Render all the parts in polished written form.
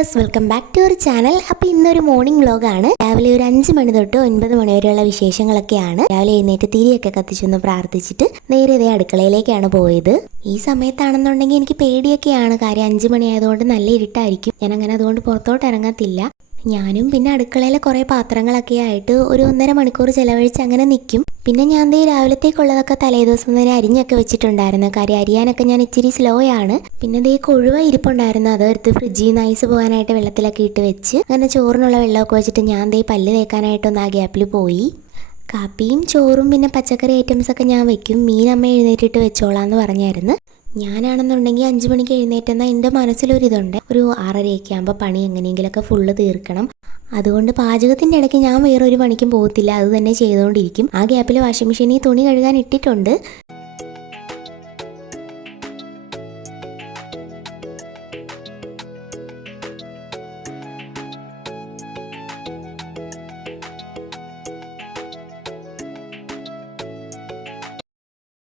Viewers, welcome back to our channel. അപ്പോൾ ഇന്നൊരു morning വ്ലോഗാണ്. രാവിലെ ഒരു 5 മണി തൊട്ട് 9 മണി വരെയുള്ള വിശേഷങ്ങളൊക്കെയാണ്. രാവിലെ എഴുന്നേറ്റ് തിരിയൊക്കെ കത്തിച്ചൊന്ന് പ്രാർത്ഥിച്ചിട്ട് നേരെ ഇതേ അടുക്കളയിലേക്കാണ് പോയത്. ഈ സമയത്താണെന്നുണ്ടെങ്കിൽ എനിക്ക് പേടിയൊക്കെയാണ്. കാര്യം 5 മണി ആയതുകൊണ്ട് നല്ല ഇരുട്ടായിരിക്കും. ഞാൻ അങ്ങനെ അതുകൊണ്ട് പുറത്തോട്ട് ഇറങ്ങത്തില്ല. ഞാനും പിന്നെ അടുക്കളയിലെ കുറേ പാത്രങ്ങളൊക്കെ ആയിട്ട് ഒരു 1.5 മണിക്കൂർ ചിലവഴിച്ച് അങ്ങനെ നിൽക്കും. പിന്നെ ഞാൻ രാവിലത്തേക്കുള്ളതൊക്കെ തലേദിവസം തന്നെ അരിഞ്ഞൊക്കെ വെച്ചിട്ടുണ്ടായിരുന്നു. കാര്യം അരിയാനൊക്കെ ഞാൻ ഇച്ചിരി സ്ലോ ആണ്. പിന്നെ കൊഴുവ ഇരിപ്പുണ്ടായിരുന്നു, അത് എടുത്ത് ഫ്രിഡ്ജിൽ നിന്ന് ഐസ് പോകാനായിട്ട് വെള്ളത്തിലൊക്കെ ഇട്ട് വെച്ച് അങ്ങനെ ചോറിനുള്ള വെള്ളമൊക്കെ വെച്ചിട്ട് ഞാൻ പല്ല് തേക്കാനായിട്ടൊന്ന് ആ ഗ്യാപ്പിൽ പോയി. കാപ്പിയും ചോറും പിന്നെ പച്ചക്കറി ഐറ്റംസൊക്കെ ഞാൻ വെക്കും. മീൻ അമ്മ എഴുന്നേറ്റിട്ട് വെച്ചോളാന്ന് പറഞ്ഞായിരുന്നു. ഞാനാണെന്നുണ്ടെങ്കിൽ 5 മണിക്ക് എഴുന്നേറ്റെന്നാൽ എൻ്റെ മനസ്സിലൊരിതുണ്ട്, ഒരു 6:30 ആകുമ്പോൾ പണി എങ്ങനെയെങ്കിലുമൊക്കെ ഫുള്ള് തീർക്കണം. അതുകൊണ്ട് പാചകത്തിൻ്റെ ഇടയ്ക്ക് ഞാൻ വേറൊരു പണിക്കും പോകത്തില്ല, അത് തന്നെ ചെയ്തുകൊണ്ടിരിക്കും. ആ ഗ്യാപ്പിൽ വാഷിംഗ് മെഷീനിൽ തുണി കഴുകാൻ ഇട്ടിട്ടുണ്ട്.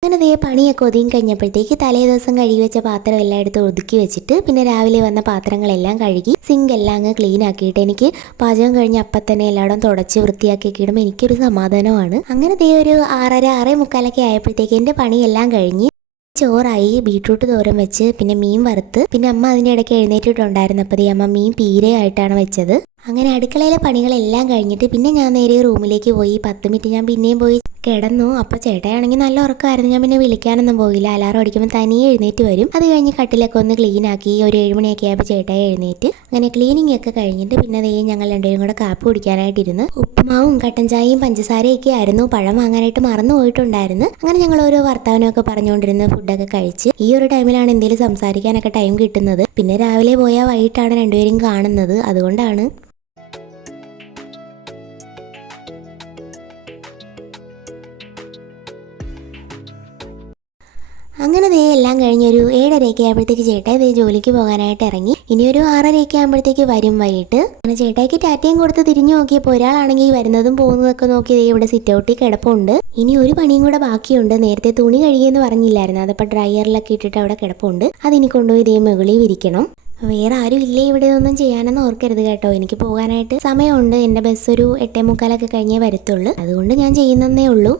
അങ്ങനെ പണിയൊക്കെ ഒതുങ്ങി കഴിഞ്ഞപ്പോഴത്തേക്ക് തലേ ദിവസം കഴുകി വെച്ച പാത്രം എല്ലായിടത്തും ഒതുക്കി വെച്ചിട്ട് പിന്നെ രാവിലെ വന്ന പാത്രങ്ങളെല്ലാം കഴുകി സിങ്ക് എല്ലാം അങ്ങ് ക്ലീൻ ആക്കിയിട്ട് എനിക്ക് പാചകം കഴിഞ്ഞ് അപ്പം തന്നെ എല്ലായിടം തുടച്ച് വൃത്തിയാക്കിയൊക്കെ ഇടുമ്പോൾ എനിക്കൊരു സമാധാനമാണ്. അങ്ങനെ ഒരു 6:30 6:45 ആയപ്പോഴത്തേക്ക് എൻ്റെ പണിയെല്ലാം കഴിഞ്ഞ് ചോറായി, ബീട്രൂട്ട് തോരൻ വെച്ച് പിന്നെ മീൻ വറുത്ത്, പിന്നെ അമ്മ അതിൻ്റെ ഇടയ്ക്ക് എഴുന്നേറ്റിട്ടുണ്ടായിരുന്നു. അപ്പോൾ അമ്മ മീൻ പീരയായിട്ടാണ് വെച്ചത്. അങ്ങനെ അടുക്കളയിലെ പണികളെല്ലാം കഴിഞ്ഞിട്ട് പിന്നെ ഞാൻ നേരെ റൂമിലേക്ക് പോയി. 10 മിനിറ്റ് ഞാൻ പിന്നെയും പോയി കിടന്നു. അപ്പോൾ ചേട്ടായാണെങ്കിൽ നല്ല ഉറക്കമായിരുന്നു. ഞാൻ പിന്നെ വിളിക്കാനൊന്നും പോയില്ല. അലാറം അടിക്കുമ്പോൾ തനിയെ എഴുന്നേറ്റ് വരും. അത് കഴിഞ്ഞ് കട്ടിലൊക്കെ ഒന്ന് ക്ലീൻ ആക്കി ഒരു 7 മണിയൊക്കെ ആയപ്പോൾ ചേട്ടായി എഴുന്നേറ്റ്. അങ്ങനെ ക്ലീനിങ് ഒക്കെ കഴിഞ്ഞിട്ട് പിന്നെ ഞങ്ങൾ രണ്ടുപേരും കൂടെ കാപ്പി കുടിക്കാനായിട്ടിരുന്നു. ഉപ്പുമാവും കട്ടൻ ചായയും പഞ്ചസാരയൊക്കെ ആയിരുന്നു. പഴം വാങ്ങാനായിട്ട് മറന്നു പോയിട്ടുണ്ടായിരുന്നു. അങ്ങനെ ഞങ്ങൾ ഓരോ വർത്തമാനമൊക്കെ പറഞ്ഞുകൊണ്ടിരുന്ന ഫുഡൊക്കെ കഴിച്ച് ഈ ഒരു ടൈമിലാണ് എന്തെങ്കിലും സംസാരിക്കാനൊക്കെ ടൈം കിട്ടുന്നത്. പിന്നെ രാവിലെ പോയാൽ വൈകിട്ടാണ് രണ്ടുപേരും കാണുന്നത്, അതുകൊണ്ടാണ്. അങ്ങനെ എല്ലാം കഴിഞ്ഞൊരു 7:30 ആകുമ്പോഴത്തേക്ക് ചേട്ടായി ജോലിക്ക് പോകാനായിട്ട് ഇറങ്ങി. ഇനി ഒരു 6:30 ആകുമ്പോഴത്തേക്ക് വരും വൈകിട്ട്. അങ്ങനെ ചേട്ടായിക്ക് ടാറ്റയും കൊടുത്ത് തിരിഞ്ഞു നോക്കിയപ്പോൾ ഒരാളാണെങ്കിൽ വരുന്നതും പോകുന്നതൊക്കെ നോക്കി ഇവിടെ സിറ്റ് ഔട്ടിൽ കിടപ്പുണ്ട്. ഇനി ഒരു പണിയും കൂടെ ബാക്കിയുണ്ട്. നേരത്തെ തുണി കഴുകിയെന്ന് പറഞ്ഞില്ലായിരുന്നു, അതപ്പോൾ ഡ്രയറിലൊക്കെ ഇട്ടിട്ട് അവിടെ കിടപ്പുണ്ട്. അതിനി കൊണ്ടുപോയി മുകളിൽ വിരിക്കണം. വേറെ ആരും ഇല്ലേ ഇവിടെ ഒന്നും ചെയ്യാനെന്ന് ഓർക്കരുത് കേട്ടോ. എനിക്ക് പോകാനായിട്ട് സമയമുണ്ട്. എൻ്റെ ബസ് ഒരു 8:45 കഴിഞ്ഞേ വരത്തുള്ളൂ. അതുകൊണ്ട് ഞാൻ ചെയ്യുന്നതേ ഉള്ളൂ.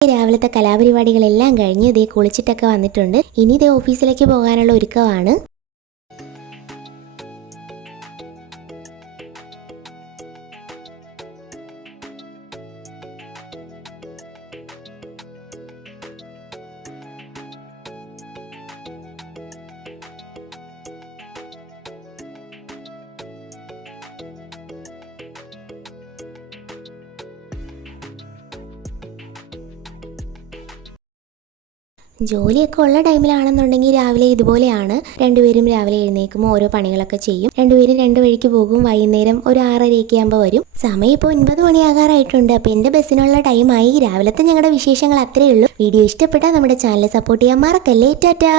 രാവിലത്തെ കലാപരിപാടികളെല്ലാം കഴിഞ്ഞ് കുളിച്ചിട്ടൊക്കെ വന്നിട്ടുണ്ട്. ഇനി ഓഫീസിലേക്ക് പോകാനുള്ള ഒരുക്കമാണ്. ജോലിയൊക്കെ ഉള്ള ടൈമിലാണെന്നുണ്ടെങ്കിൽ രാവിലെ ഇതുപോലെയാണ്. രണ്ടുപേരും രാവിലെ എഴുന്നേൽക്കുമ്പോൾ ഓരോ പണികളൊക്കെ ചെയ്യും. രണ്ടുപേരും 2 വഴിക്ക് പോകും. വൈകുന്നേരം ഒരു 6:30 ആകുമ്പോൾ വരും. സമയം ഇപ്പോൾ 9 മണിയാകാറായിട്ടുണ്ട്. അപ്പോൾ എൻ്റെ ബസ്സിനുള്ള ടൈമായി. രാവിലത്തെ ഞങ്ങളുടെ വിശേഷങ്ങൾ അത്രയേ ഉള്ളൂ. വീഡിയോ ഇഷ്ടപ്പെട്ടാൽ നമ്മുടെ ചാനൽ സപ്പോർട്ട് ചെയ്യാൻ മറക്കല്ലേ. ടാറ്റാ.